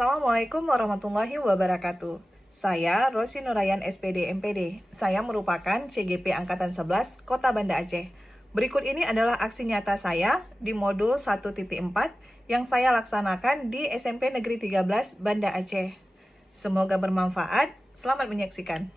Assalamualaikum warahmatullahi wabarakatuh. Saya Rosi Nurayan SPD MPD. Saya merupakan CGP Angkatan 11 Kota Banda Aceh. Berikut ini adalah aksi nyata saya di modul 1.4 yang saya laksanakan di SMP Negeri 13 Banda Aceh. Semoga bermanfaat. Selamat menyaksikan.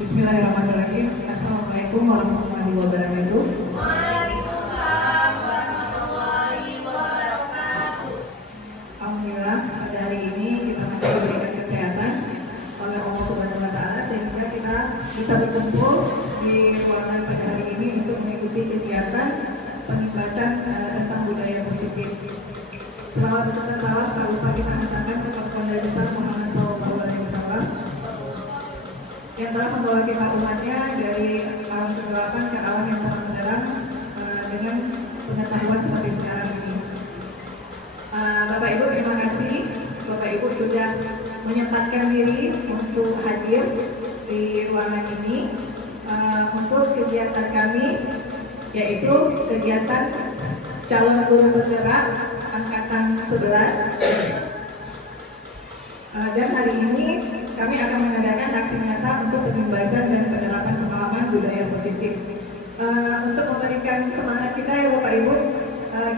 Bismillahirrahmanirrahim. Assalamualaikum warahmatullahi wabarakatuh. Waalaikumsalam warahmatullahi wabarakatuh. Alhamdulillah pada hari ini kita masih diberikan kesehatan oleh Allah Subhanahu wa Ta'ala sehingga kita bisa berkumpul di ruangan pada hari ini untuk mengikuti kegiatan penugasan tentang budaya positif. Selawat beserta salam tak lupa kita hantarkan kepada Nabi besar Muhammad SAW yang telah membawa kita umatnya dari alam kegelapan ke alam yang terang benderang dengan pengetahuan seperti sekarang ini. Bapak Ibu, terima kasih. Bapak Ibu sudah menyempatkan diri untuk hadir di ruangan ini untuk kegiatan kami, yaitu kegiatan calon guru bergerak angkatan 11. Dan hari ini kami akan mengadakan aksi nyata untuk pembebasan dan penerapan pengalaman budaya positif. Untuk memberikan semangat kita ya Bapak Ibu,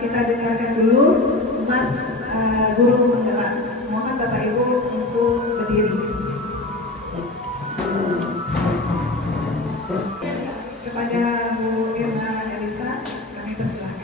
kita dengarkan dulu Mas Guru Penggerak. Mohon Bapak Ibu untuk berdiri. Kepada Bu Irma Elisa, kami persilahkan.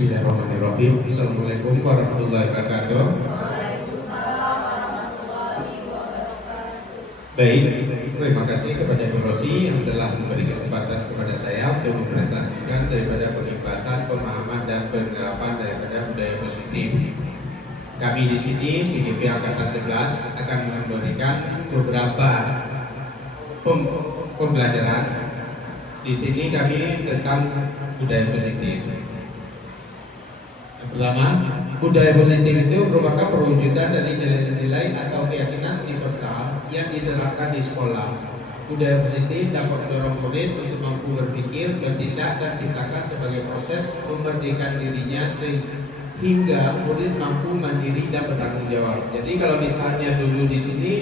Bismillahirrahmanirrahim. Assalamualaikum warahmatullahi wabarakatuh. Baik, terima kasih kepada Bu Rosi yang telah memberi kesempatan kepada saya untuk mempresentasikan daripada pengibasan, pemahaman dan penerapan daripada budaya positif. Kami di sini CGP Angkatan 11 akan memberikan beberapa pembelajaran. Di sini kami tentang budaya positif. Yang pertama, budaya positif itu merupakan perwujudan dari nilai-nilai atau keyakinan universal yang diterapkan di sekolah. Budaya positif dapat mendorong murid untuk mampu berpikir, bertindak, dan tindakan sebagai proses memerdekakan dirinya sehingga murid mampu mandiri dan bertanggung jawab. Jadi kalau misalnya dulu di sini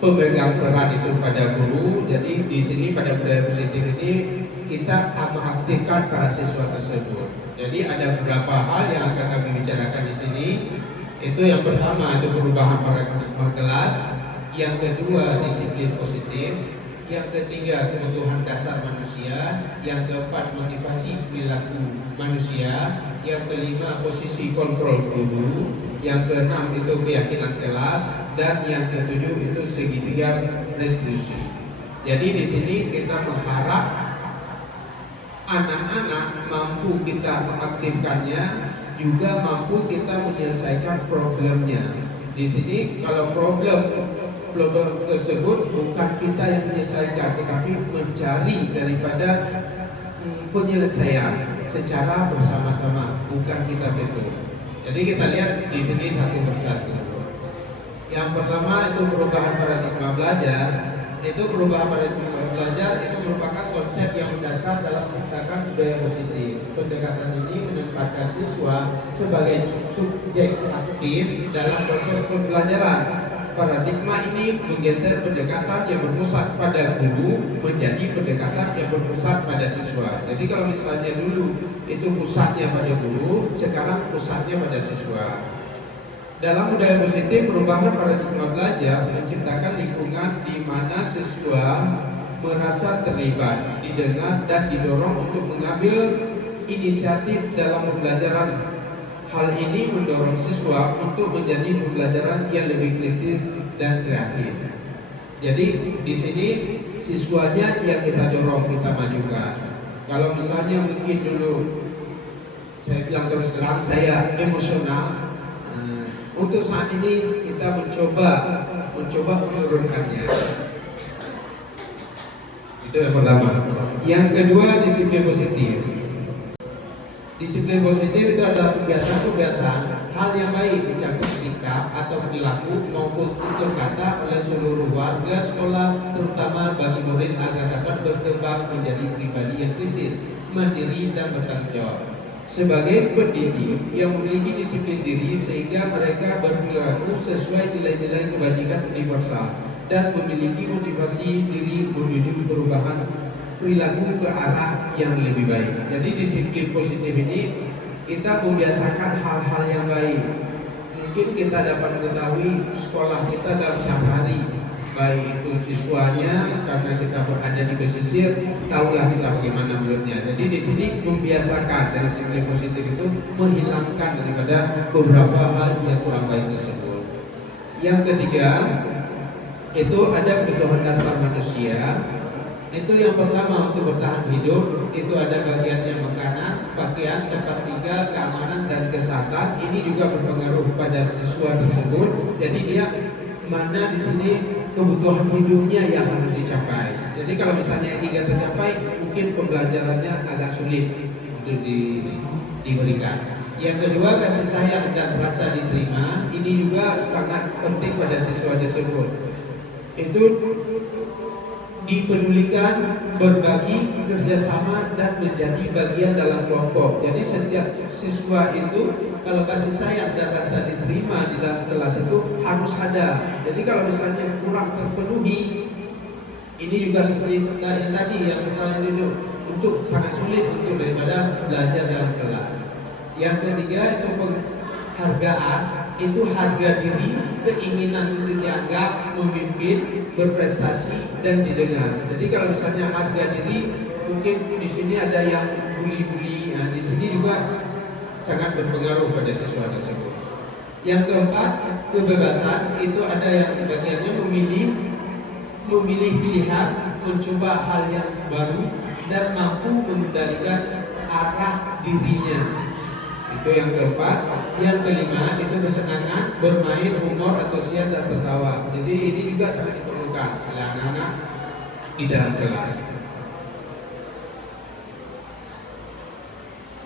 pemegang peran itu pada guru, jadi di sini pada budaya positif ini kita mengaktifkan para siswa tersebut. Jadi ada beberapa hal yang akan kami bicarakan di sini. Itu yang pertama itu perubahan paradigma kelas, yang kedua disiplin positif, yang ketiga kebutuhan dasar manusia, yang keempat motivasi perilaku manusia, yang kelima posisi kontrol guru, yang keenam itu keyakinan kelas, dan yang ketujuh itu segitiga restitusi. Jadi di sini kita mengharap anak-anak mampu kita mengaktifkannya, juga mampu kita menyelesaikan problemnya. Di sini kalau problem tersebut bukan kita yang menyelesaikan, tetapi mencari daripada penyelesaian secara bersama-sama, bukan kita betul. Jadi kita lihat di sini satu persatu. Yang pertama itu perubahan paradigma belajar. Itu perubahan paradigma belajar itu merupakan konsep yang mendasar dalam menciptakan budaya positif. Pendekatan ini menempatkan siswa sebagai subjek aktif dalam proses pembelajaran. Paradigma ini menggeser pendekatan yang berpusat pada guru menjadi pendekatan yang berpusat pada siswa. Jadi kalau misalnya dulu itu pusatnya pada guru, sekarang pusatnya pada siswa. Dalam budaya positif, perubahan paradigma belajar menciptakan lingkungan di mana siswa merasa terlibat, didengar, dan didorong untuk mengambil inisiatif dalam pembelajaran. Hal ini mendorong siswa untuk menjadi pembelajaran yang lebih kritis dan kreatif. Jadi di sini siswanya yang kita dorong, kita majukan. Kalau misalnya mungkin dulu saya bilang terus terang saya emosional, untuk saat ini kita mencoba menurunkannya. Itu yang pertama. Yang kedua disiplin positif. Disiplin positif itu adalah kebiasaan hal yang baik mencakup sikap atau perilaku maupun tutur kata oleh seluruh warga sekolah, terutama bagi murid agar dapat berkembang menjadi pribadi yang kritis, mandiri, dan bertanggung jawab. Sebagai pendidik yang memiliki disiplin diri sehingga mereka berperilaku sesuai nilai-nilai kebajikan universal dan memiliki motivasi diri menuju perubahan perilaku ke arah yang lebih baik. Jadi disiplin positif ini kita membiasakan hal-hal yang baik. Mungkin kita dapat mengetahui sekolah kita dalam sehari, baik itu siswanya, karena kita berada di pesisir, tahulah kita bagaimana menurutnya. Jadi di sini membiasakan dari disiplin positif itu menghilangkan daripada beberapa hal yang kurang baik tersebut. Yang ketiga itu ada kebutuhan dasar manusia. Itu yang pertama untuk bertahan hidup, itu ada bagiannya makanan, pakaian, tempat tinggal, keamanan, dan kesehatan. Ini juga berpengaruh pada siswa tersebut. Jadi dia mana di sini kebutuhan hidupnya yang harus dicapai. Jadi kalau misalnya ini tidak tercapai, mungkin pembelajarannya agak sulit untuk diberikan. Yang kedua, kasih sayang dan rasa diterima. Ini juga sangat penting pada siswa tersebut. Itu dipedulikan, berbagi, kerjasama, dan menjadi bagian dalam kelompok. Jadi setiap siswa itu kalau kasih sayang dan rasa diterima di dalam kelas itu harus ada. Jadi kalau misalnya kurang terpenuhi, ini juga seperti yang tadi yang pertama itu untuk sangat sulit untuk daripada belajar dalam kelas. Yang ketiga itu penghargaan, itu harga diri, keinginan untuk dianggap, memimpin, berprestasi, dan didengar. Jadi kalau misalnya harga diri, mungkin di sini ada yang bully-bully. Nah, di sini juga sangat berpengaruh pada siswa tersebut. Yang keempat, kebebasan itu ada yang bagiannya memilih pilihan, mencoba hal yang baru dan mampu mengendalikan arah dirinya. Itu yang keempat. Yang kelima itu kesenangan bermain, humor, antusias dan tertawa. Jadi ini juga sangat diperlukan oleh anak-anak di dalam kelas.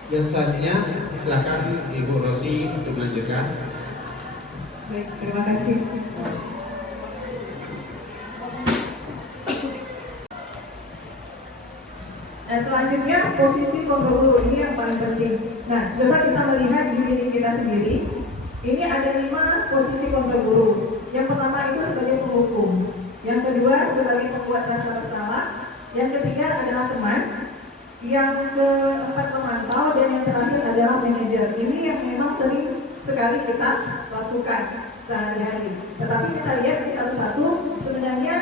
Yang selanjutnya silakan Ibu Rosi untuk melanjutkan. Baik, terima kasih. Nah, selanjutnya posisi kontrol guru ini yang paling penting. Nah, coba kita melihat di diri kita sendiri. Ini ada 5 posisi kontrol guru. Yang pertama itu sebagai penghukum, yang kedua sebagai pembuat rasa bersalah, yang ketiga adalah teman, yang keempat pemantau, dan yang terakhir adalah manajer. Ini yang memang sering sekali kita lakukan sehari-hari. Tetapi kita lihat di satu-satu sebenarnya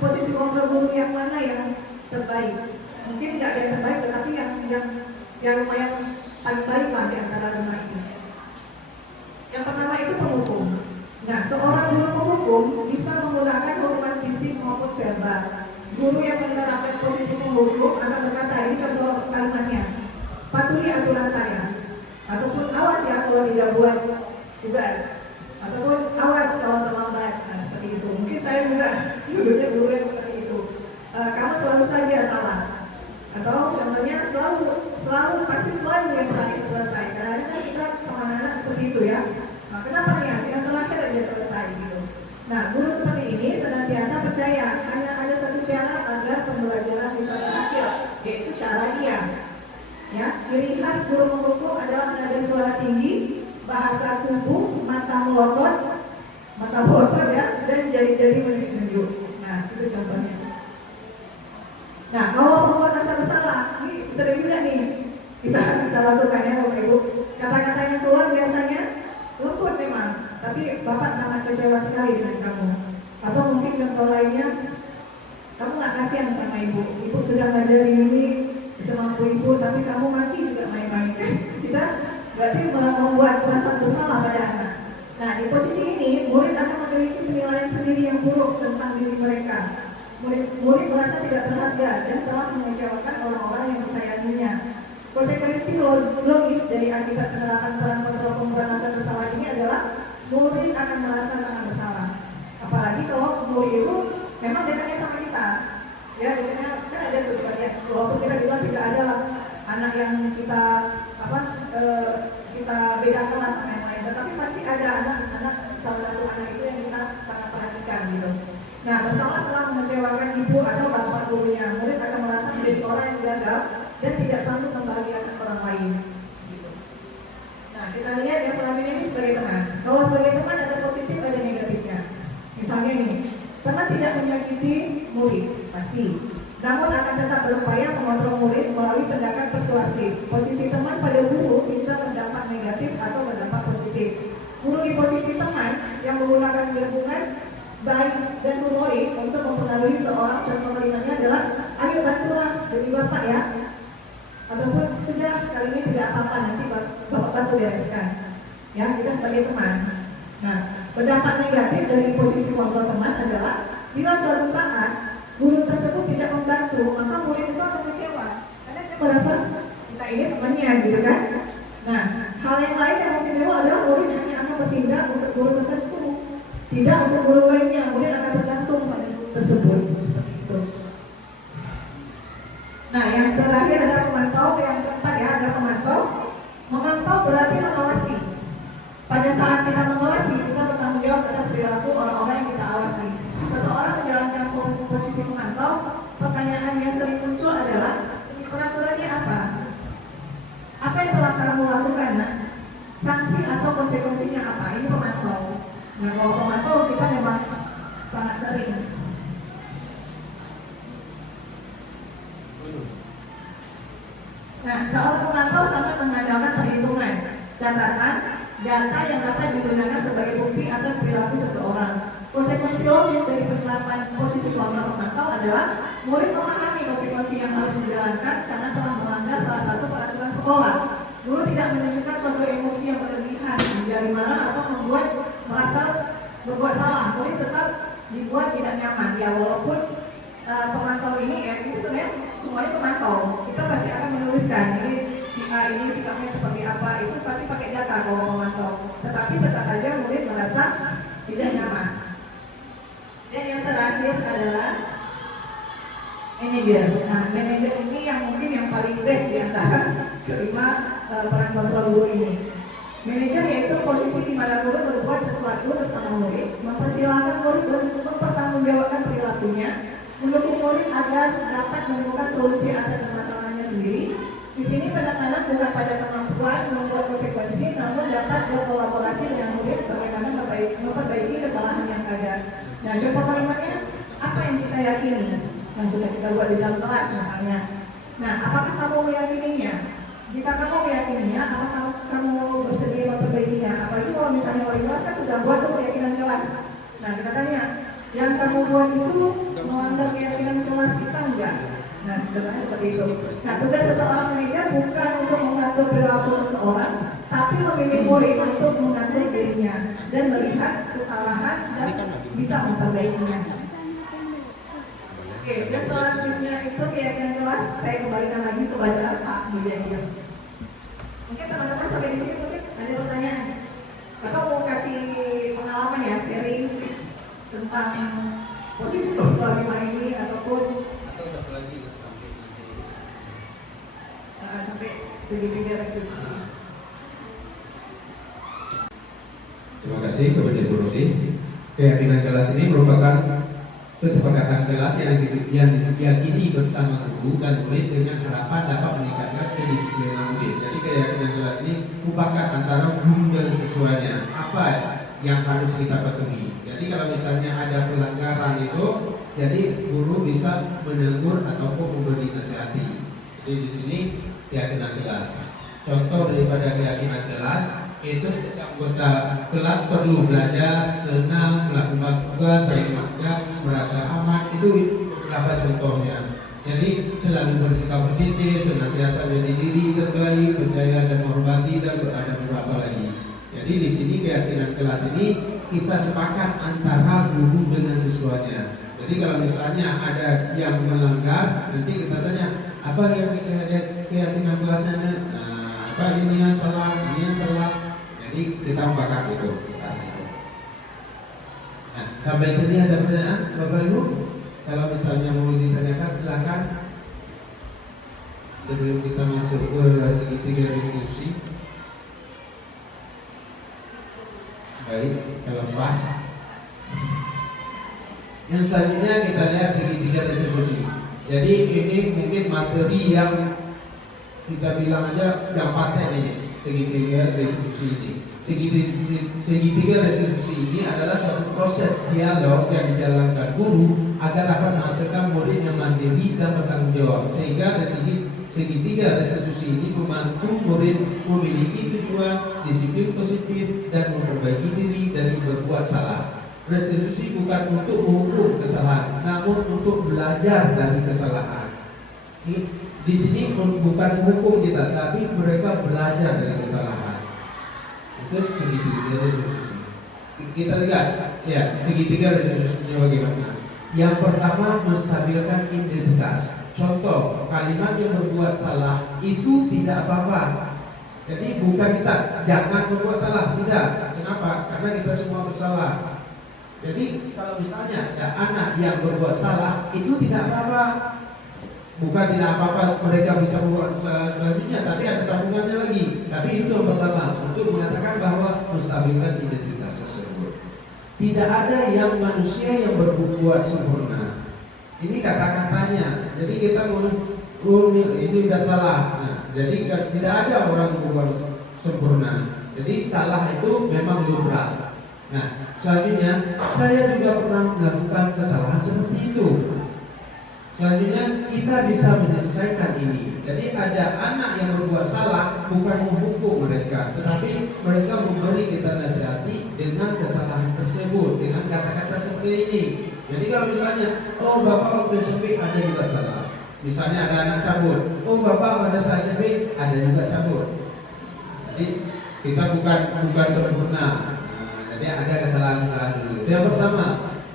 posisi kontrol guru yang mana yang terbaik. Mungkin nggak ada yang terbaik, tetapi yang lumayan paling baik lah di antara 5 ini. Yang pertama itu penghukum. Nah, seorang guru penghukum bisa menggunakan hukuman fisik maupun verbal. Guru yang menerapkan posisi penghukum akan berkata, ini contoh kalimatnya, patuhi aturan saya, ataupun awas ya kalau tidak buat tugas, ataupun awas kalau terlambat. Nah, seperti itu. Mungkin saya juga dulunya guru yang seperti itu. Kamu selalu saja salah. Atau contohnya pasti selalu yang terakhir selesai. Karena kan kita sama anak-anak seperti itu ya. Nah, kenapa nih yang terakhir aja selesai gitu. Nah, guru seperti ini senantiasa percaya hanya ada satu cara agar pembelajaran bisa berhasil, yaitu cara dia. Ya, ciri khas guru menghukum adalah nada suara tinggi, bahasa tubuh, mata melotot ya, dan jari-jari menunjuk. Nah, itu contohnya. Nah, kalau membuat rasa bersalah, ini sering juga nih kita lakukan ya Bapak Ibu. Kata-kata yang keluar biasanya lembut memang, tapi Bapak sangat kecewa sekali dengan kamu. Atau mungkin contoh lainnya, kamu nggak kasihan sama ibu. Ibu sudah ngajarin ini semampu ibu, tapi kamu masih juga main-main kan? Kita berarti membuat rasa bersalah pada anak. Nah, di posisi ini murid akan memiliki penilaian sendiri yang buruk tentang diri mereka. Murid merasa tidak berharga dan telah mengecewakan orang-orang yang disayanginya. Konsekuensi logis dari akibat penerapan peran kontrol pembuat rasa bersalah ini adalah murid akan merasa sangat bersalah. Apalagi kalau murid itu memang dekatnya sama kita. Ya, dekatnya kan ada tuh sebagian. Walaupun kita bilang tidak ada lah anak yang kita kita beda kelas sama yang lain, tetapi pasti ada anak-anak, salah satu anak itu yang kita sangat perhatikan gitu. Nah, bersalah telah mengecewakan ibu atau bapak gurunya. Murid akan merasa menjadi orang yang gagal dan tidak sanggup membahagiakan orang lain. Gitu. Nah, kita lihat yang selanjutnya ini sebagai teman. Kalau sebagai teman ada positif, ada negatifnya. Misalnya nih, teman tidak menyakiti murid, pasti. Namun akan tetap berupaya mengontrol murid melalui pendekatan persuasif. Posisi teman pada guru bisa berdampak negatif atau berdampak positif. Guru di posisi teman yang menggunakan gabungan baik dan humoris untuk mempengaruhi seorang, contoh kalimatnya adalah, ayo bantulah demi bapak ya, ataupun sudah kali ini tidak apa-apa, nanti bapak bantu bereskan ya, kita sebagai teman. Nah, berdampak negatif dari posisi kontrol teman adalah bila suatu saat guru tersebut tidak membantu, maka murid itu akan kecewa karena dia merasa kita ini temannya gitu kan. Nah, hal yang lain yang mungkin adalah murid hanya akan bertindak untuk guru tertentu, tidak untuk guru lainnya. Murid akan tergantung pada guru tersebut, seperti itu. Nah, yang terakhir ada pemantau, yang keempat ya, ada pemantau. Memantau berarti mengawasi. Pada saat kita mengawasi, kita bertanggung jawab atas perilaku orang-orang yang kita awasi. Seseorang menjalankan posisi pemantau, pertanyaan yang sering muncul adalah, peraturannya apa? Apa yang telah kamu lakukan? Nah? Sanksi atau konsekuensinya apa? Ini pemantau. Nah, kalau pemantau kita memang sangat sering. Nah, seorang pemantau sangat mengandalkan perhitungan, catatan, data yang dapat digunakan sebagai bukti atas perilaku seseorang. Konsekuensi logis dari penerapan posisi kontrol pemantau adalah murid memahami konsekuensi yang harus dijalankan karena telah melanggar salah satu peraturan sekolah. Guru tidak menunjukkan suatu dampaknya seperti apa, itu pasti pakai data kalau memantau. Tetapi tetap aja murid merasa tidak nyaman. Dan yang terakhir adalah manajer. Nah, manajer ini yang mungkin yang paling best di antara kelima peran kontrol guru ini. Manajer yaitu posisi di mana guru berbuat sesuatu bersama murid, mempersilahkan murid untuk mempertanggungjawabkan perilakunya, mendukung murid agar dapat menemukan solusi atas permasalahannya sendiri. Di sini penekanan bukan pada kemampuan membuat konsekuensi, namun dapat berkolaborasi dengan murid bagaimana memperbaiki kesalahan yang ada. Nah, contoh kalimatnya apa yang kita yakini yang sudah kita buat di dalam kelas misalnya. Nah, apakah kamu meyakininya? Jika kamu meyakininya, apakah kamu bersedia memperbaikinya? Apalagi kalau misalnya wali kelas kan sudah buat tuh keyakinan kelas. Nah, kita tanya, yang kamu buat itu melanggar keyakinan kelas kita enggak? Nah, sebenarnya seperti itu. Nah, tugas seseorang manajer bukan untuk mengatur perilaku seseorang, tapi membimbing murid untuk mengatur dirinya dan melihat kesalahan dan bisa memperbaikinya. Oke, dan selanjutnya itu keyakinan kelas, saya kembalikan lagi kepada Pak Mulyadi. Mungkin teman-teman sampai di sini mungkin ada pertanyaan. Atau mau kasih pengalaman ya, sharing tentang posisi kelima ini ataupun sampai segitiga restitusi. Terima kasih kepada Bu Rosi. Keyakinan kelas ini merupakan kesepakatan kelas yang diyakini bersama guru dan murid dengan harapan dapat meningkatkan kedisiplinan murid. Jadi keyakinan kelas ini merupakan antara guru dan siswanya. Apa yang harus kita patuhi? Jadi kalau misalnya ada pelanggaran itu, jadi guru bisa menegur ataupun memberi nasihati. Jadi di sini keyakinan kelas. Contoh daripada keyakinan kelas itu setiap anggota kelas perlu belajar, senang, melakukan tugas, saling makan, merasa aman. Itu beberapa contohnya. Jadi selalu bersikap positif, senantiasa menjadi diri terbaik, percaya dan menghormati, dan ada beberapa lagi. Jadi di sini keyakinan kelas ini kita sepakat antara guru dengan siswanya. Jadi kalau misalnya ada yang melanggar, nanti kita tanya apa yang keyakinan kelasnya, apa ini yang salah, ini yang salah. Jadi kita sepakat itu. Nah, sampai sini ada pertanyaan, Bapak Ibu? Kalau misalnya mau ditanyakan silakan. Sebelum kita masuk ke segitiga diskusi. Baik, kalau pas. Yang selanjutnya kita lihat segitiga restitusi. Jadi ini mungkin materi yang kita bilang aja yang paten ini, segitiga restitusi ini. Segitiga restitusi ini adalah suatu proses dialog yang dijalankan guru agar dapat menghasilkan murid yang mandiri dan bertanggung jawab, sehingga segitiga restitusi ini membantu murid memiliki tujuan, disiplin positif, dan memperbaiki diri dari berbuat salah. Restitusi bukan untuk menghukum kesalahan, namun untuk belajar dari kesalahan. Di sini bukan hukum kita, tapi mereka belajar dari kesalahan. Itu segitiga restitusi. Kita lihat, ya, segitiga restitusinya bagaimana. Yang pertama, menstabilkan identitas. Contoh, kalimat yang berbuat salah itu tidak apa-apa. Jadi bukan kita jangan berbuat salah, tidak. Kenapa? Karena kita semua bersalah. Jadi kalau misalnya ada anak yang berbuat salah, itu tidak apa-apa. Bukan tidak apa-apa mereka bisa berbuat salah selanjutnya, tapi ada sambungannya lagi. Tapi itu yang pertama, untuk mengatakan bahwa menstabilkan identitas tersebut. Tidak ada yang manusia yang berbuat sempurna. Ini kata-katanya. Jadi kita ini sudah salah. Nah, jadi tidak ada orang yang berbuat sempurna. Jadi salah itu memang lumrah. Nah, selanjutnya saya juga pernah melakukan kesalahan seperti itu. Selanjutnya kita bisa menyelesaikan ini. Jadi ada anak yang berbuat salah, bukan menghukum mereka, tetapi mereka memberi kita nasihati dengan kesalahan tersebut, dengan kata-kata seperti ini. Jadi kalau misalnya, oh bapak waktu SMP ada juga salah. Misalnya ada anak cabut, oh bapak pada saat SMP ada juga cabut. Jadi kita bukan sempurna. Jadi ada kesalahan-kesalahan dulu. Itu yang pertama.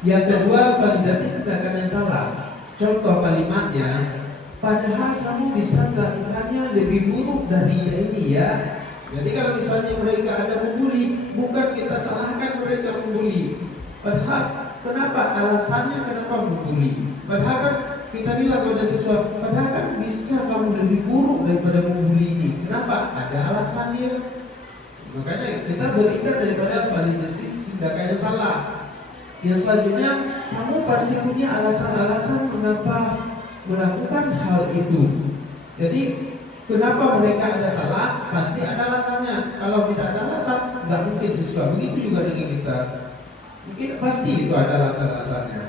Yang kedua, validasi tindakan yang salah. Contoh kalimatnya, padahal kamu bisa melakukannya lebih buruk dari ini ya. Jadi kalau misalnya mereka ada membuli, bukan kita salahkan mereka membuli. Padahal kenapa alasannya kenapa membuli? Padahal kan kita bilang pada siswa, padahal kan bisa kamu lebih buruk daripada membuli ini. Kenapa? Ada alasannya. Makanya kita berikan daripada validasi tindakan yang salah. Yang selanjutnya, kamu pasti punya alasan-alasan mengapa melakukan hal itu. Jadi kenapa mereka ada salah? Pasti ada alasannya. Kalau tidak ada alasan, nggak mungkin siswa. Begitu juga dengan kita. Mungkin pasti itu ada alasan-alasannya.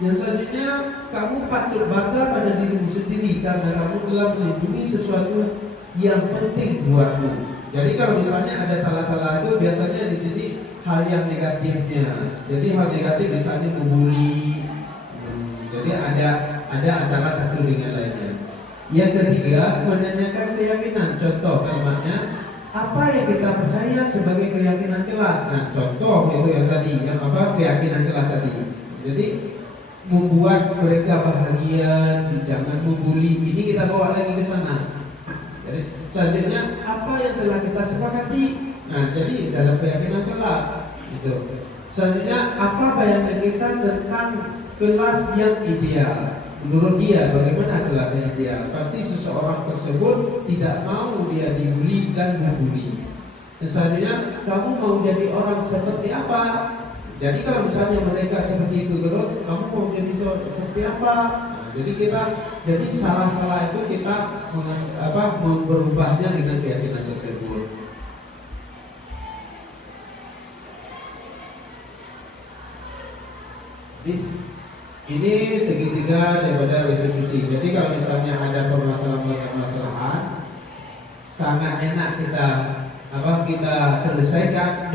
Yang selanjutnya, kamu patut bangga pada dirimu sendiri karena kamu telah melindungi sesuatu yang penting buatmu. Jadi kalau misalnya ada salah-salah itu biasanya di sini hal yang negatifnya. Jadi hal negatif misalnya membuli. Jadi ada antara satu dengan lainnya. Yang ketiga, menanyakan keyakinan. Contoh kalimatnya, apa yang kita percaya sebagai keyakinan kelas. Nah, contoh itu yang tadi, yang apa keyakinan kelas tadi. Jadi membuat mereka bahagia, jangan membuli. Ini kita bawa lagi ke sana. Jadi selanjutnya apa yang telah kita sepakati. Nah, jadi dalam keyakinan kelas itu. Selanjutnya apa bayangan kita tentang kelas yang ideal? Menurut dia bagaimana kelas yang ideal? Pasti seseorang tersebut tidak mau dia dibully dan membuli. Dan selanjutnya kamu mau jadi orang seperti apa? Jadi kalau misalnya mereka seperti itu terus, kamu mau jadi seperti apa? Nah, jadi salah-salah itu kita berubahnya dengan keyakinan tersebut. Ini segitiga daripada resolusi. Jadi kalau misalnya ada permasalahan, sangat enak kita selesaikan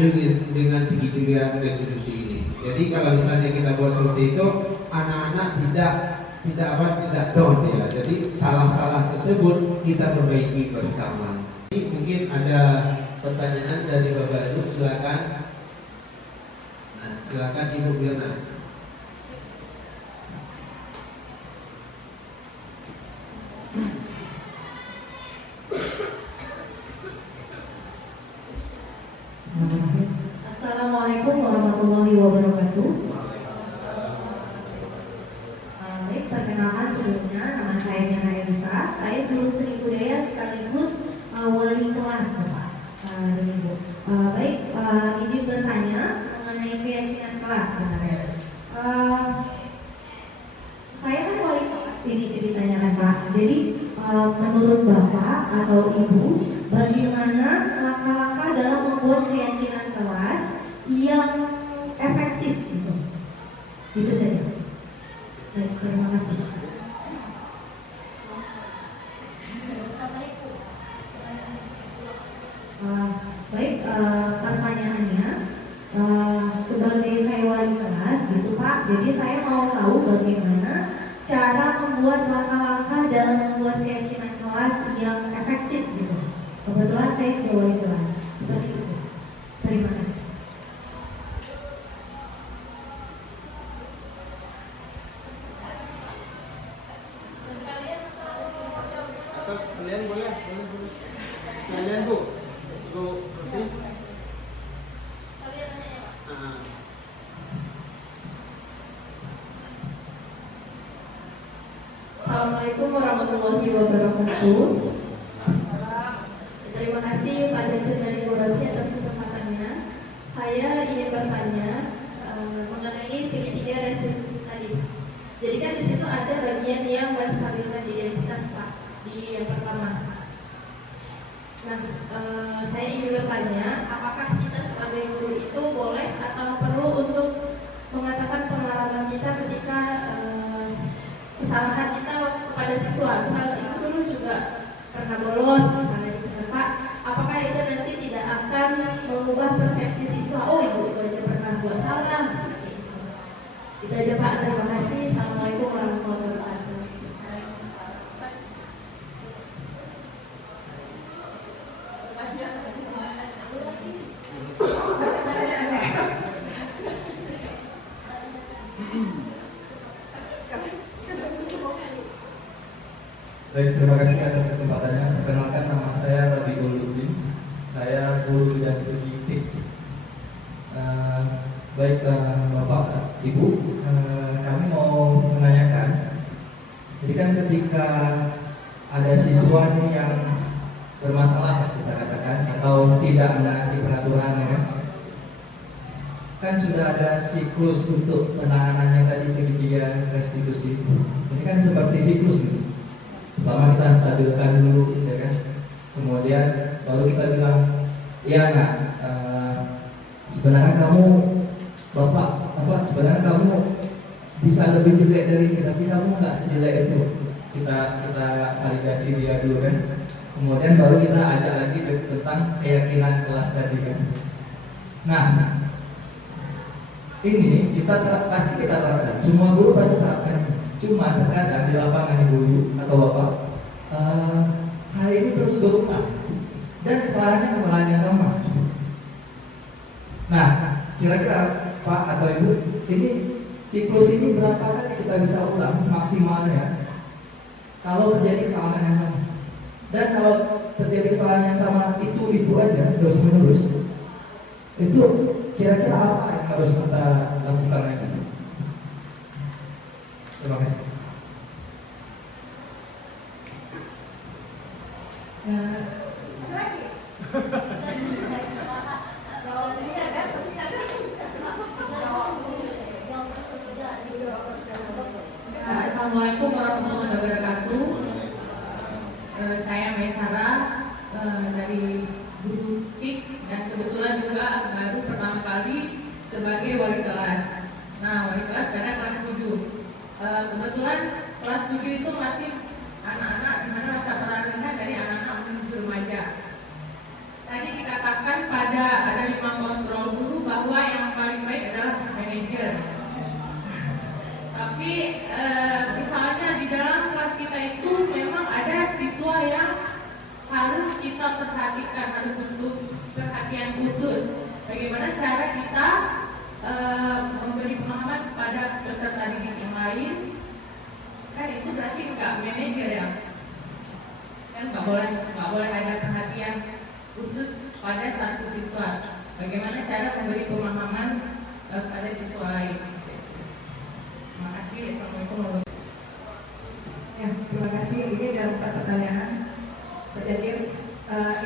dengan segitiga resolusi ini. Jadi kalau misalnya kita buat seperti itu, anak-anak tidak down ya. Jadi salah-salah tersebut kita perbaiki bersama. Ini mungkin ada pertanyaan dari Bapak Ibu, silakan. Nah, silakan Ibu Birna. Assalamualaikum warahmatullahi wabarakatuh. Baik, perkenalkan sebelumnya nama saya Diana Elisa. Saya guru seni budaya sekaligus wali kelas, Bapak dan Ibu. Baik, izin bertanya mengenai keyakinan kelas sebenarnya. Saya kan wali kelas ini ceritanya kan Pak. Jadi menurut Bapak atau Ibu, bagaimana langkah-langkah dalam membuat keyakinan kelas yang efektif gitu? Itu saja. Baik, terima kasih. Baik, pertanyaannya sebagai saya wali kelas gitu Pak, jadi saya mau tahu bagaimana cara membuat langkah-langkah dalam membuat keyakinan kelas yang efektif gitu. Kebetulan saya juga wali kelas, seperti itu. Terima kasih. Atau sekalian boleh. Sekalian Bu Rosi. Sekalian aja ya Pak. Assalamualaikum warahmatullahi wabarakatuh. Terima kasih Pak Zaitun dan Ibu Rosi atas kesempatannya. Saya ingin bertanya mengenai segitiga restitusi tadi. Jadi kan di situ ada bagian yang menstabilkan identitas Pak di yang pertama. Nah, saya ingin bertanya, apakah kita sebagai guru itu boleh atau perlu untuk mengatakan pengalaman kita ketika kesalahan kita kepada siswa? Misalnya ibu dulu juga pernah bolos, misalnya gitu kan Pak. Apakah itu nanti tidak akan mengubah persepsi siswa? Oh ibu itu aja pernah buat salah, seperti itu. Itu aja Pak. Terima kasih. Assalamualaikum warahmatullahi wabarakatuh. Baik, terima kasih atas kesempatannya. Perkenalkan, nama saya Rabiul Udin. Saya guru bidang studi TIK. Baik, Bapak, Ibu, kami mau menanyakan. Jadi kan ketika ada siswa nih yang bermasalah, kita katakan, atau tidak menaati peraturan, ya, kan sudah ada siklus untuk penanganannya tadi segitiga restitusi. Ini kan seperti siklus nih. Pertama kita stabilkan dulu, ya kan. Kemudian baru kita bilang, iya nak, sebenarnya kamu sebenarnya kamu bisa lebih jelek dari ini, tapi kamu nggak sejelek itu. Kita validasi dia dulu kan. Kemudian baru kita ajak lagi tentang keyakinan kelas tadi kan. Nah, ini pasti kita terapkan. Semua guru pasti terapkan. Cuma terkadang di lapangan ibu atau bapak, hal ini terus berulang dan kesalahan yang sama. Nah, kira-kira Pak atau Ibu, ini siklus ini berapa kali kita bisa ulang maksimalnya kalau terjadi kesalahan yang sama? Dan kalau terjadi kesalahan yang sama itu aja terus menerus, itu kira-kira apa yang harus kita lakukan lagi? Terima kasih. Ada lagi? Kalau ini ada, pasti ada. Assalamualaikum warahmatullahi wabarakatuh. Saya Maisara dari guru TIK dan kebetulan juga baru pertama kali sebagai wali kelas. Nah, wali kelas sekarang kelas 7. Kebetulan kelas 7 itu masih anak-anak di mana masa peralihan dari anak-anak menuju remaja. Tadi dikatakan ada 5 kontrol guru bahwa yang paling baik adalah manajer. Tapi misalnya di dalam kelas kita itu memang ada siswa yang harus kita perhatikan, harus butuh perhatian khusus. Bagaimana cara kita memberi pemahaman kepada peserta didik yang lain? Kan itu berarti nggak manajer ya? Kan nggak boleh ada perhatian khusus pada satu siswa. Bagaimana cara memberi pemahaman pada siswa lain? Terima kasih. Assalamualaikum warahmatullahi wabarakatuh. Ya, terima kasih. Ini ada 4 pertanyaan. Jadi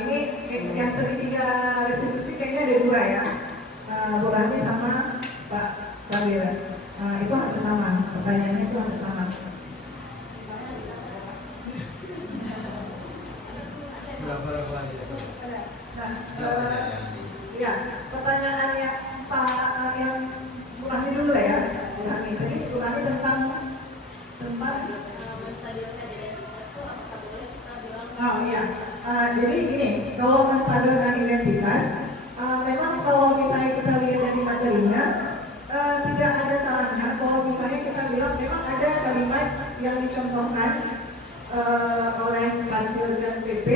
ini yang segitiga restitusi kayaknya ada 2 ya. Bu Rani sama Pak Prawira. Itu hampir sama. Pertanyaannya itu hampir sama. Ya, pertanyaan yang Pak yang Bu Rani dulu lah ya. Bu Rani tadi Bu Rani tentang oh iya, jadi ini kalau masalah dan identitas, memang kalau misalnya kita lihat dari materinya, tidak ada salahnya kalau misalnya kita bilang memang ada kalimat yang dicontohkan oleh Basil dan PP,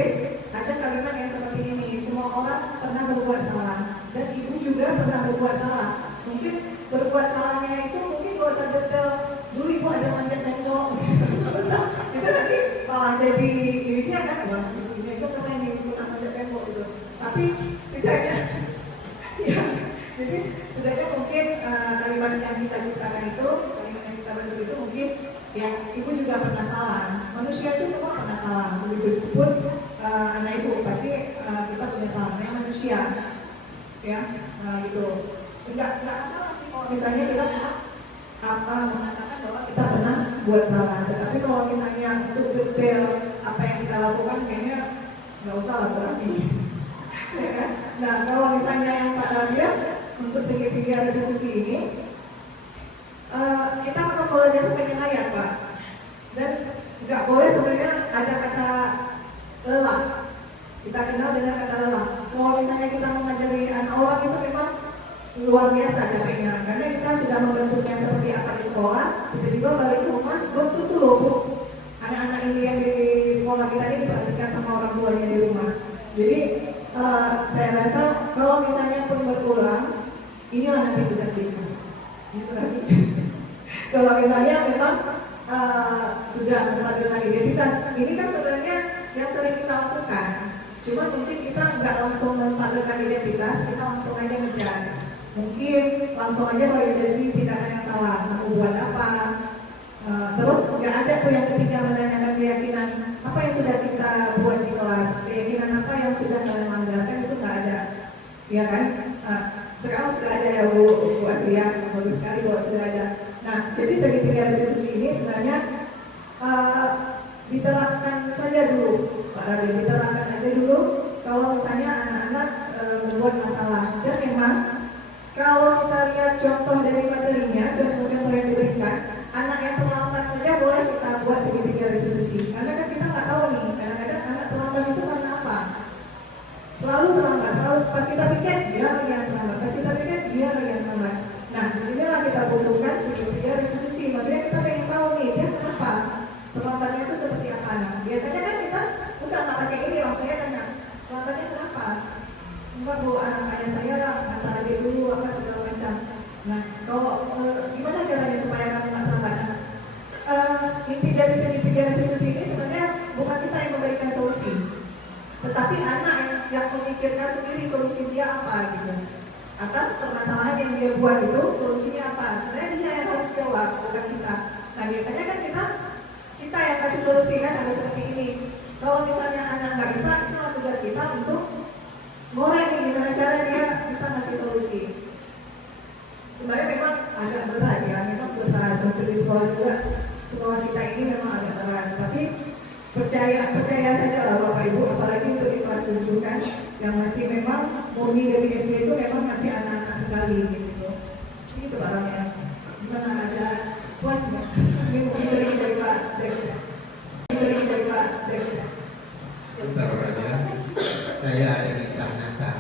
ada kalimat yang seperti ini, semua orang pernah berbuat salah dan ibu juga pernah berbuat salah. Mungkin berbuat salahnya itu mungkin gak usah detail, dulu ibu ada manjat tembok, itu nanti malah jadi ini kan, wah ini itu keren nih, ibu pernah manjat tembok gitu. Tapi setidaknya, ya, jadi setidaknya mungkin kalimat yang kita ciptakan itu, kalimat yang kita bentuk itu mungkin ya ibu juga pernah salah. Manusia itu semua pernah salah, begitu pun anak ibu pasti kita punya salah, namanya manusia, ya, gitu. Enggak masalah sih kalau misalnya kita mengatakan bahwa kita pernah buat salah, tetapi kalau misalnya untuk detail apa yang kita lakukan kayaknya nggak usah lah berarti. Ya kan? Nah kalau misalnya yang Pak Rabia untuk segitiga restitusi ini, kita akan belajar sepanjang ayat Pak, dan nggak boleh sebenarnya ada kata lelah. Kita kenal dengan kata lelah. Kalau misalnya kita mengajari anak orang itu memang luar biasa capeknya, karena kita sudah membentuknya seperti apa di sekolah, tiba-tiba balik ke rumah belum tentu loh Bu, anak-anak ini yang di sekolah kita ini diperhatikan sama orang tuanya di rumah. Jadi saya rasa kalau misalnya pun berulang, inilah nanti tugas kita. Gitu lagi. Kalau misalnya memang sudah masalah dengan identitas, ini kan Cuma mungkin kita nggak langsung menstabilkan identitas, kita langsung aja ngejudge. Mungkin langsung aja validasi tindakan yang salah, mau buat apa. Terus nggak ada tuh yang ketiga menanyakan keyakinan apa yang sudah kita buat di kelas, keyakinan apa yang sudah kalian langgarkan, itu nggak ada, ya kan? Sekarang sudah ada ya Bu Asia, bagus sekali bahwa sudah ada. Nah, jadi segitiga restitusi ini sebenarnya diterapkan saja dulu, Pak Rabi, diterapkan aja dulu kalau misalnya anak-anak membuat masalah. Dan memang kalau kita lihat contoh dari materinya, contoh-contoh yang diberikan, anak yang terlambat saja boleh kita buat segitiga restitusi. Karena kan kita nggak tahu nih, kadang-kadang anak terlambat itu karena apa? Selalu terlambat, selalu pas kita pikir dia lagi yang terlambat, pas kita pikir dia lagi yang terlambat. Nah, disinilah kita butuhkan segitiga restitusi. Makanya kita pengen tahu nih dia kenapa terlambatnya itu seperti apa. Nah, biasanya kan kita udah nggak pakai ini, langsung aja tanya terlambatnya kenapa? Enggak Bu, anak ayah saya antar adik dulu apa segala macam. Nah, kalau gimana caranya supaya kamu nggak terlambat? Inti dari segitiga restitusi ini sebenarnya bukan kita yang memberikan solusi, tetapi anak yang memikirkan sendiri solusi dia apa gitu. Atas permasalahan yang dia buat itu solusinya apa? Sebenarnya dia yang harus jawab, bukan kita. Nah, biasanya kan kita yang kasih solusi kan harus seperti ini. Kalau misalnya anak nggak bisa, itulah tugas kita untuk ngorek nih gimana cara dia bisa ngasih solusi. Sebenarnya memang agak berat ya, memang berat untuk di sekolah juga. Sekolah kita ini memang agak berat, tapi percaya saja lah Bapak Ibu, apalagi untuk di kelas 7 kan, yang masih memang murni dari SD itu memang masih anak-anak sekali gitu. Itu Pak Ramya. Gimana, ada puas nggak? Ini mungkin sering dari Pak Zekus. Bentar saja, saya ada kisah nyata.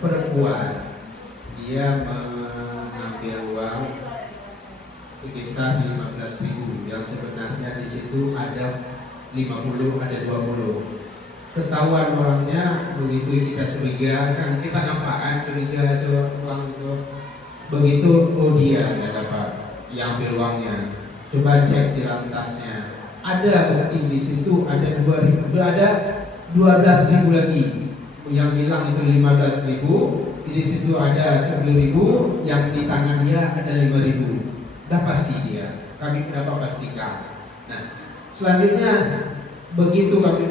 Perempuan, dia mengambil uang sekitar 15.000, yang sebenarnya di situ ada 50, ada 20. Ketahuan orangnya, begitu kita curiga, kan kita nampakkan curiga itu uang itu. Begitu, oh dia nggak dapat yang ambil uangnya. Coba cek di lantasnya, ada bukti di situ ada 2.000, ada 12.000 lagi. Yang bilang itu 15.000, di situ ada 10.000, yang di tangan dia ada 5.000. Dah pasti dia, kami dapat pastikan. Nah, selanjutnya begitu kami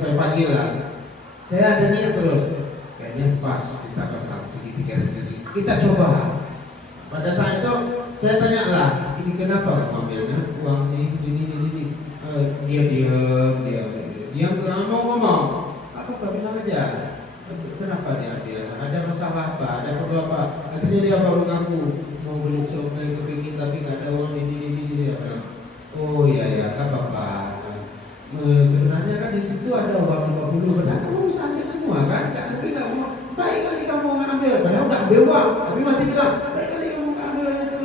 saya panggil lah, saya ada niat terus, kayaknya pas kita pasang segitiga restitusi, kita coba. Pada saat itu saya tanya lah, ini kenapa ambilnya uang ini? Dia diam nggak mau ngomong. Apa bilang aja, kenapa dia ada masalah apa, ada perlu apa? Akhirnya dia baru ngaku mau beli somai kepingin tapi nggak ada uang ini dia bilang, oh iya nggak apa-apa. Sebenarnya kan di situ ada uang 50, padahal kamu bisa ambil semua kan? Tapi nggak mau, baik kali kamu nggak ambil, padahal udah ambil uang, tapi masih bilang, baik kali kamu nggak ambil itu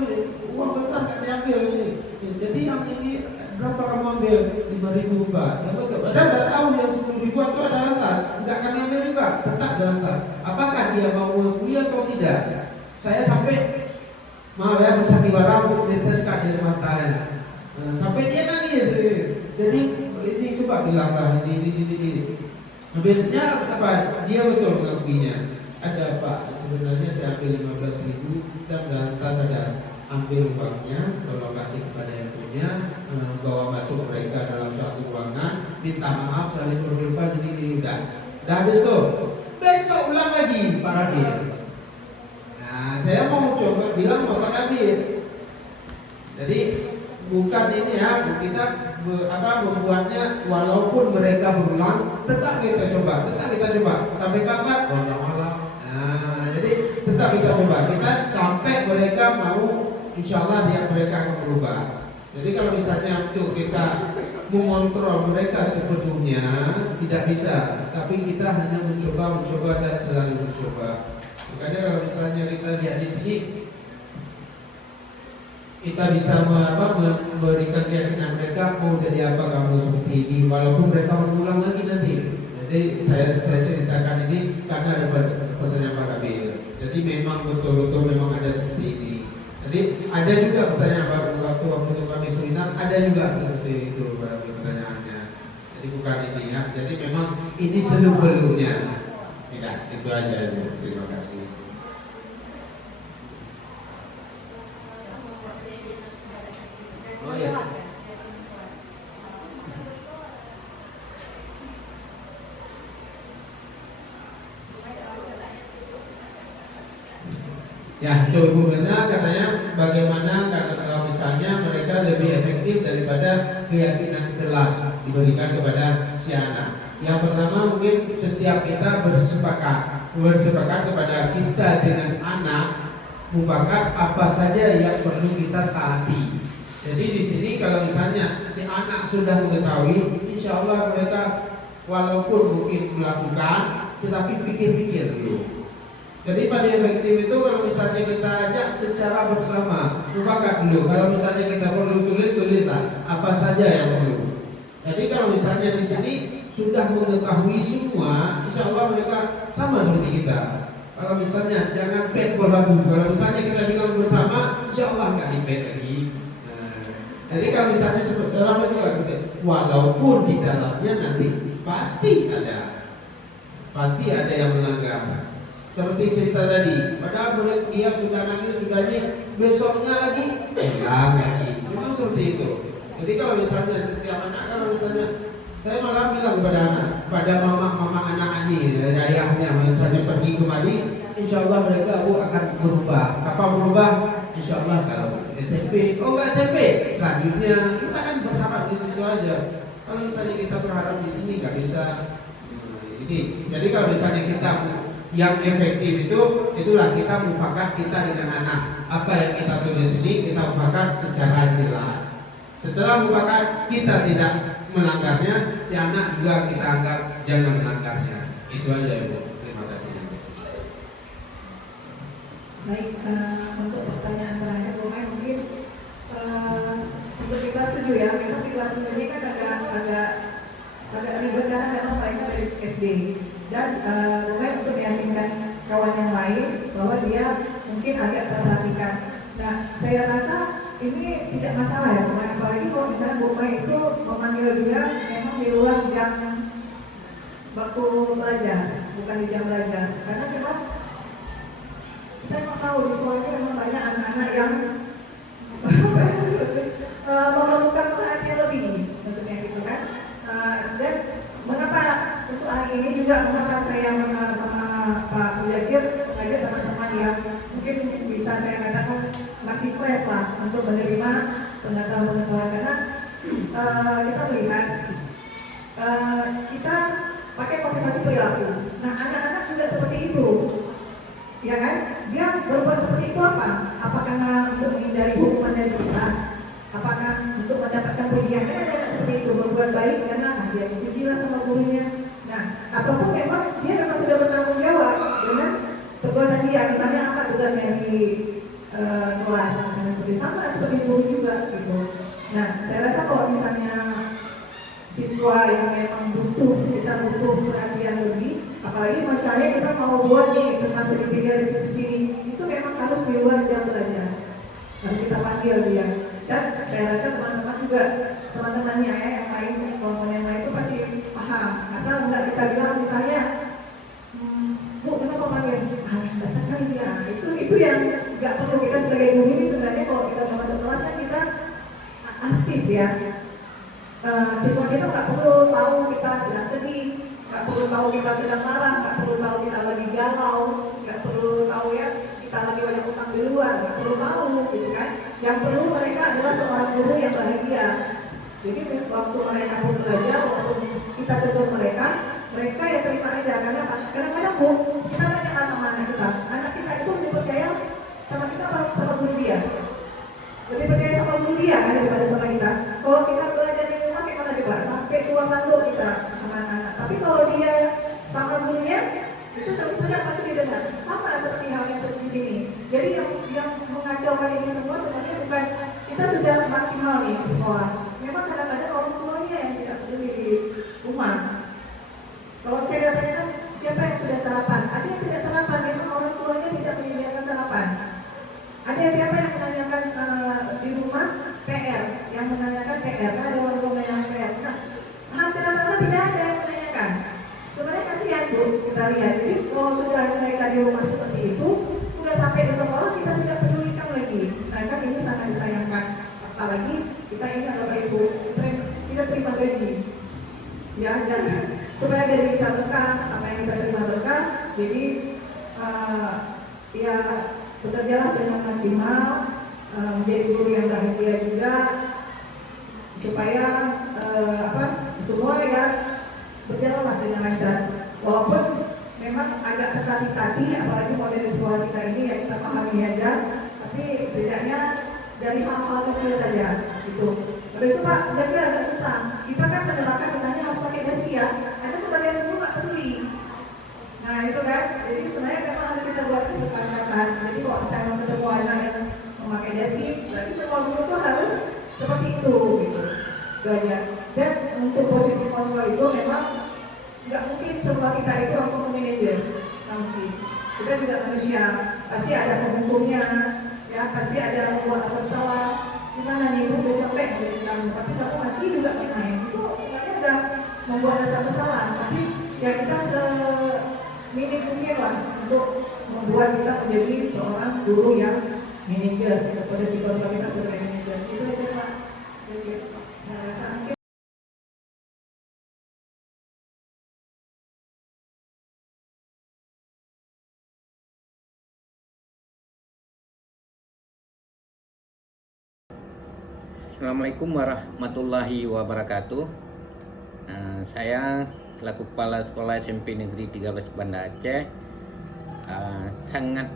uang besar nggak diambil ini. Jadi yang ini berapa kamu ambil? 5.000 Pak. Ya betul. Padahal udah tahu yang 10.000 itu ada lantas, nggak kami ambil juga, tetap dalam tas. Apakah dia mau mengakui atau tidak? Saya sampai mau ya bersandiwara untuk diteskan di matanya. Sampai dia nangis. Jadi ini coba bilanglah ini. Biasanya apa? Dia betul mengakuinya. Ada Pak, sebenarnya saya ambil 15.000 dan dalam tas ada ambil uangnya, tolong kasih kepada yang punya, bawa masuk mereka dalam satu ruangan, minta maaf, saling berjumpa, ini udah habis tuh. Besok ulang lagi Pak Radir. Nah, saya mau coba bilang Pak Radir. Jadi bukan ini ya, kita membuatnya walaupun mereka berulang, tetap kita coba sampai kapan? Malam. Nah, jadi tetap kita coba, kita sampai mereka mau. Insya Allah mereka akan berubah. Jadi kalau misalnya untuk kita mengontrol mereka sebetulnya tidak bisa, tapi kita hanya mencoba dan selalu mencoba. Makanya kalau misalnya kita lihat di sini, kita bisa memberikan keyakinan mereka mau jadi apa kamu seperti ini, walaupun mereka mengulang lagi nanti. Jadi saya ceritakan ini karena ada pertanyaan Pak Kabir. Jadi memang betul-betul memang ada seperti ini. Jadi ada juga pertanyaan waktu kami seminar, ada juga seperti itu pertanyaannya. Jadi bukan ini ya. Jadi memang ini seluk-beluknya. Tidak, itu aja Ibu. Terima kasih. Oh ya. Ya, untuk Ibu Mirna katanya bagaimana kalau misalnya mereka lebih efektif daripada keyakinan kelas diberikan kepada si anak. Yang pertama mungkin setiap kita bersepakat kepada kita dengan anak mufakat apa saja yang perlu kita taati. Jadi di sini kalau misalnya si anak sudah mengetahui, insya Allah mereka walaupun mungkin melakukan, tetapi pikir-pikir dulu. Jadi pada efektif itu kalau misalnya kita ajak secara bersama, mufakat dulu. Kalau misalnya kita perlu tulislah apa saja yang perlu. Jadi kalau misalnya di sini sudah mengetahui semua, insya Allah mereka sama seperti kita. Kalau misalnya jangan pet berlagu. Kalau misalnya kita bilang bersama, insya Allah nggak di-pet lagi. Jadi kalau misalnya seperti orang juga, walaupun di dalamnya nanti pasti ada yang melanggar. Seperti cerita tadi, padahal dia sudah nangis, sudah ini, besoknya lagi, hilang lagi. Memang seperti itu. Jadi kalau misalnya setiap anak, kalau misalnya saya malah bilang kepada anak, pada mama anak ini, dari ayahnya, misalnya pergi kemari, insya Allah mereka akan berubah. Apa berubah? Insya Allah kalau SMP, nggak SMP, selanjutnya kita kan berharap di situ aja. Kalau misalnya kita berharap di sini nggak bisa. Jadi kalau misalnya kita yang efektif itulah kita mufakat kita dengan anak. Apa yang kita tulis ini kita mufakat secara jelas. Setelah mufakat kita tidak melanggarnya, si anak juga kita anggap jangan melanggarnya. Itu aja Ibu. Terima kasih. Baik, untuk pertanyaan terakhir mungkin untuk di kelas 7 ya, memang di kelas 7 ini kan agak ribet karena memang mereka dari SD dan untuk meyakinkan kawan yang lain bahwa dia mungkin agak terperhatikan. Nah, saya rasa ini tidak masalah ya, apalagi kalau misalnya Bu Mai itu memanggil dia memang di luar jam waktu belajar, bukan di jam belajar, karena memang kita memang tahu di sekolah itu memang banyak anak-anak yang memerlukan perhatian lebih, maksudnya gitu kan. Dan mengapa untuk hari ini juga mengapa saya sama Pak Mujahid mengajak teman-teman yang mungkin bisa saya katakan masih fresh lah untuk menerima pengetahuan karena kita melihat kita pakai motivasi perilaku. Nah, anak-anak juga seperti itu, ya kan? Dia berbuat seperti itu apa? Apakah untuk menghindari hukuman dari kita? Apakah untuk mendapatkan pujian? Kan ada seperti itu, berbuat baik karena dia dipujilah sama gurunya. Nah, ataupun memang dia memang sudah bertanggung jawab dengan perbuatan dia. Misalnya apa tugas yang di kelas, misalnya seperti guru juga gitu. Nah, saya rasa kalau misalnya siswa yang memang kita butuh perhatian lebih, apalagi misalnya kita mau buat nih tentang segitiga restitusi ini, itu memang harus di luar jam belajar, harus kita panggil dia. Dan saya rasa teman-temannya yang lain, kelompok yang lain itu pasti paham. Asal enggak kita bilang misalnya, Bu, kenapa panggil? Datang kali dia. Itu yang nggak perlu. Kita sebagai guru ini sebenarnya kalau kita mau masuk kelas kan kita artis ya. Siswa kita nggak perlu tahu kita sedang sedih, nggak perlu tahu kita sedang marah, nggak perlu tahu kita lagi galau, nggak perlu tahu ya kita lagi banyak utang di luar, nggak perlu tahu gitu kan. Yang perlu mereka adalah seorang guru yang bahagia. Jadi waktu mereka pun belajar, waktu kita tegur mereka ya terima aja. Karena kadang-kadang Bu, kita tanya sama anak kita itu lebih percaya sama kita apa sama guru dia? Lebih percaya sama guru dia kan daripada sama kita. Kalau kita belajar di rumah kayak mana coba? Sampai keluar tanduk kita sama anak-anak. Tapi kalau dia sama gurunya, itu 100% pasti dia dengar. Sama seperti halnya seperti di sini. Jadi yang mengacaukan ini semua sebenarnya bukan kita sudah maksimal nih di sekolah. Memang kadang-kadang orang tuanya yang tidak peduli di rumah. Kalau saya tanyakan siapa yang sudah sarapan? Ada yang tidak sarapan, memang orang tuanya tidak menyediakan sarapan. Ada siapa yang menanyakan di rumah PR, yang menanyakan PR. tidak ada yang menanyakan. Sebenarnya kasihan Bu, kita lihat. Jadi kalau sudah mereka di rumah seperti itu, sudah sampai di sekolah kita tidak pedulikan lagi. Nah kan ini sangat disayangkan. Apalagi kita ini Bapak Ibu, kita terima gaji. Ya, dan supaya gaji kita berkah, apa yang kita terima berkah, jadi ya bekerjalah dengan maksimal, menjadi guru yang bahagia juga, supaya semua ya berjalanlah dengan lancar. Walaupun memang agak tertati-tati, apalagi model sekolah kita ini ya kita pahami aja, tapi setidaknya dari hal-hal kecil saja gitu. Habis itu Pak, jadi agak susah. Kita kan menerapkan misalnya harus pakai dasi ya. Ada sebagian guru nggak peduli. Nah itu kan, jadi sebenarnya memang harus kita buat kesepakatan. Jadi kalau misalnya mau ketemu anak yang memakai dasi, berarti semua guru tuh harus seperti itu gitu. Itu aja. Dan untuk posisi kontrol itu memang nggak mungkin semua kita itu langsung ke manajer. Nggak mungkin. Kita juga manusia, pasti ada penghukumnya, ya pasti ada membuat asal salah. Gimana nih, udah capek dari kamu, tapi kamu masih juga main. Itu sebenarnya udah membuat rasa bersalah. Tapi ya kita seminim mungkin lah untuk membuat kita menjadi seorang guru yang manajer, posisi kontrol kita sebagai manajer. Itu aja Pak. Saya rasa mungkin. Assalamualaikum warahmatullahi wabarakatuh. Saya selaku Kepala Sekolah SMP Negeri 13 Banda Aceh sangat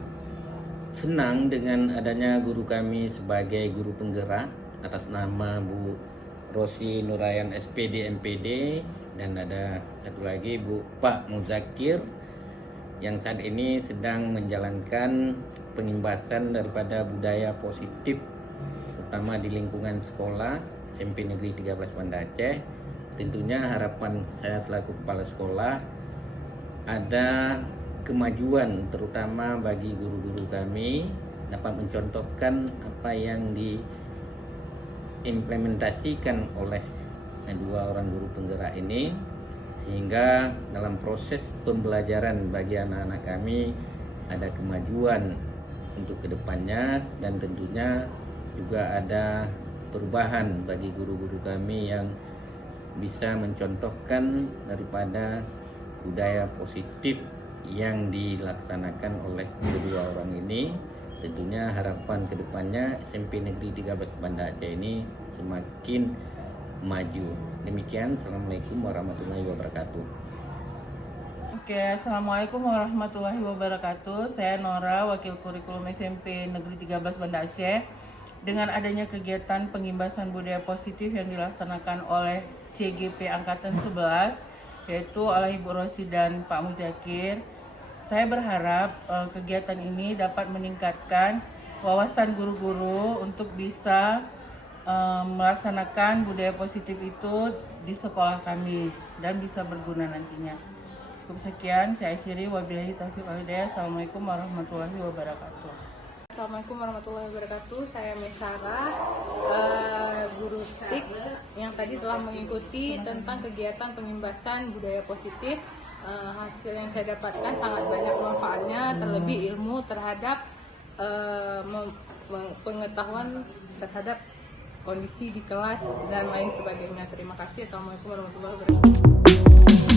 senang dengan adanya guru kami sebagai guru penggerak atas nama Bu Rosi Nurayan SPD MPD, dan ada satu lagi Pak Muzakir yang saat ini sedang menjalankan pengimbasan daripada budaya positif terutama di lingkungan sekolah SMP Negeri 13 Banda Aceh. Tentunya harapan saya selaku kepala sekolah ada kemajuan terutama bagi guru-guru kami dapat mencontohkan apa yang diimplementasikan oleh dua orang guru penggerak ini, sehingga dalam proses pembelajaran bagi anak-anak kami ada kemajuan untuk kedepannya, dan tentunya juga ada perubahan bagi guru-guru kami yang bisa mencontohkan daripada budaya positif yang dilaksanakan oleh kedua orang ini. Tentunya harapan kedepannya SMP Negeri 13 Banda Aceh ini semakin maju. Demikian, Assalamualaikum warahmatullahi wabarakatuh. Oke, Assalamualaikum warahmatullahi wabarakatuh. Saya Nora, Wakil Kurikulum SMP Negeri 13 Banda Aceh. Dengan adanya kegiatan pengimbasan budaya positif yang dilaksanakan oleh CGP Angkatan 11, yaitu oleh Ibu Rosi dan Pak Muzakir, saya berharap kegiatan ini dapat meningkatkan wawasan guru-guru untuk bisa melaksanakan budaya positif itu di sekolah kami dan bisa berguna nantinya. Cukup sekian, saya akhiri. Wabillahi taufiq wal hidayah. Assalamualaikum warahmatullahi wabarakatuh. Assalamualaikum warahmatullahi wabarakatuh. Saya Mesara, guru TIK yang tadi telah mengikuti tentang kegiatan pengimbasan budaya positif. Hasil yang saya dapatkan sangat banyak manfaatnya, terlebih ilmu terhadap pengetahuan terhadap kondisi di kelas dan lain sebagainya. Terima kasih. Assalamualaikum warahmatullahi wabarakatuh.